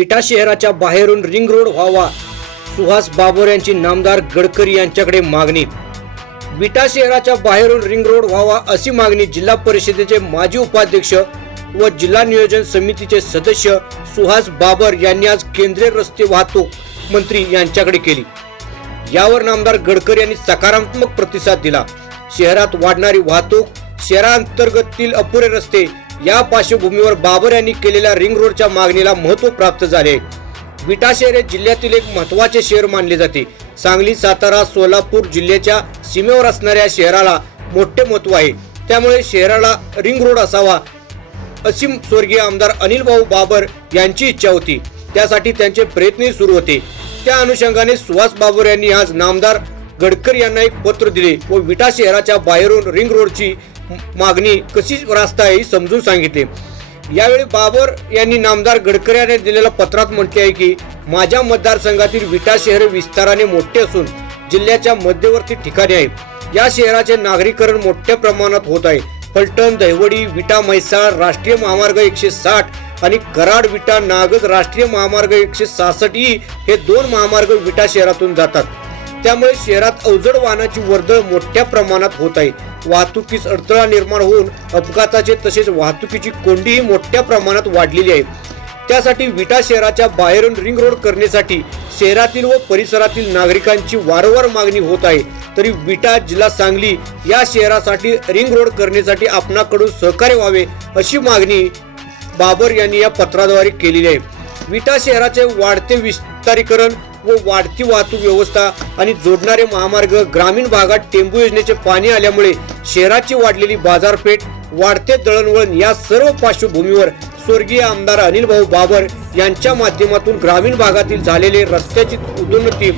विटा शहराच्या बाहेरून रिंग रोड व्हावा सुहास बाबर यांची नामदार गडकरी यांच्याकडे मागणी. विटा शहराच्या बाहेरून रिंग रोड व्हावा अशी मागणी जिल्हा परिषदेचे माजी उपाध्यक्ष व जिल्हा नियोजन समितीचे सदस्य सुहास बाबर यांनी आज केंद्रीय रस्ते वाहतूक मंत्री यांच्याकडे केली. यावर नामदार गडकरी यांनी सकारात्मक प्रतिसाद दिला. शहरात वाढणारी वाहतूक शहरांतर्गतील अपुरे रस्ते या पार्श्वभूमीवर बाबर यांनी केलेल्या रिंग रोडच्या मागणीला महत्त्व प्राप्त झाले. विटा शहर हे जिल्ह्यातील एक महत्त्वाचे शहर मानले जाते. सांगली सातारा सोलापूर जिल्ह्याच्या सीमेवर असणाऱ्या शहराला मोठे महत्त्व आहे. त्यामुळे शहराला रिंग रोड असावा अशी स्वर्गीय आमदार अनिल भाऊ बाबर यांची इच्छा होती. त्यासाठी त्यांचे प्रयत्नही सुरू होते. त्या अनुषंगाने सुहास बाबर यांनी आज नामदार गडकरी यांना एक पत्र दिले व विटा शहराच्या बाहेरून रिंग रोडची मागणी कशी रास्ता आहे समजून सांगितले. यावेळी बाबर यांनी नामदार गडकरी यांनी दिलेल्या पत्रात म्हटले आहे की माझ्या मतदारसंघातील विटा शहर विस्ताराने मोठे असून जिल्ह्याच्या मध्यवर्ती ठिकाणी आहे. या शहराचे नागरीकरण मोठ्या प्रमाणात होत आहे. फलटण दहिवडी विटा म्हैसाळ राष्ट्रीय महामार्ग एकशे साठ आणि कराड विटा नागद राष्ट्रीय महामार्ग एकशे सहासष्ट ई हे दोन महामार्ग विटा शहरातून जातात. त्यामुळे शहरात अवजड वाहनाची वर्दळ मोठ्या प्रमाणात होत आहे. वाहतुकीस अडथळा निर्माण होऊन अपघाताचे तसेच वाहतुकीची कोंडीही मोठ्या प्रमाणात वाढलेली आहे. त्यासाठी विटा शहराच्या बाहेरून रिंग रोड करण्यासाठी शहरातील व परिसरातील नागरिकांची वारंवार मागणी होत आहे. तरी विटा जिल्हा सांगली या शहरासाठी रिंग रोड करण्यासाठी आपणाकडून सहकार्य व्हावे अशी मागणी बाबर यांनी या पत्राद्वारे केलेली आहे. विटा शहराचे वाढते विस्तारीकरण व वाढती वाहतूक व्यवस्था आणि जोडणारे महामार्ग ग्रामीण भागात टेंबू योजनेचे पाणी आल्यामुळे शहराची वाढलेली बाजारपेठ वाढते दळणवळण या सर्व पार्श्वभूमीवर स्वर्गीय आमदार अनिल भाऊ बाबर यांच्या माध्यमातून ग्रामीण भागातील झालेले रस्त्याची उन्नती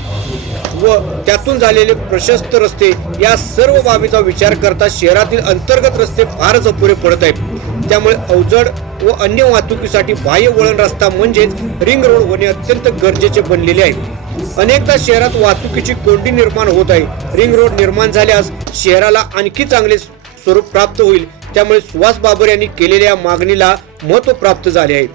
व त्यातून झालेले प्रशस्त रस्ते या सर्व बाबीचा विचार करता शहरातील अंतर्गत रस्ते फारच अपुरे पडत आहेत. त्यामुळे अवजड व अन्य वाहतुकीसाठी बाह्य वळण रस्ता म्हणजेच रिंग रोड होणे अत्यंत गरजेचे बनलेले आहे. अनेकदा शहरात वाहतुकीची कोंडी निर्माण होत आहे. रिंग रोड निर्माण झाल्यास शहराला आणखी चांगले स्वरूप प्राप्त होईल. त्यामुळे सुहास बाबर यांनी केलेल्या मागणीला महत्त्व प्राप्त झाले आहे.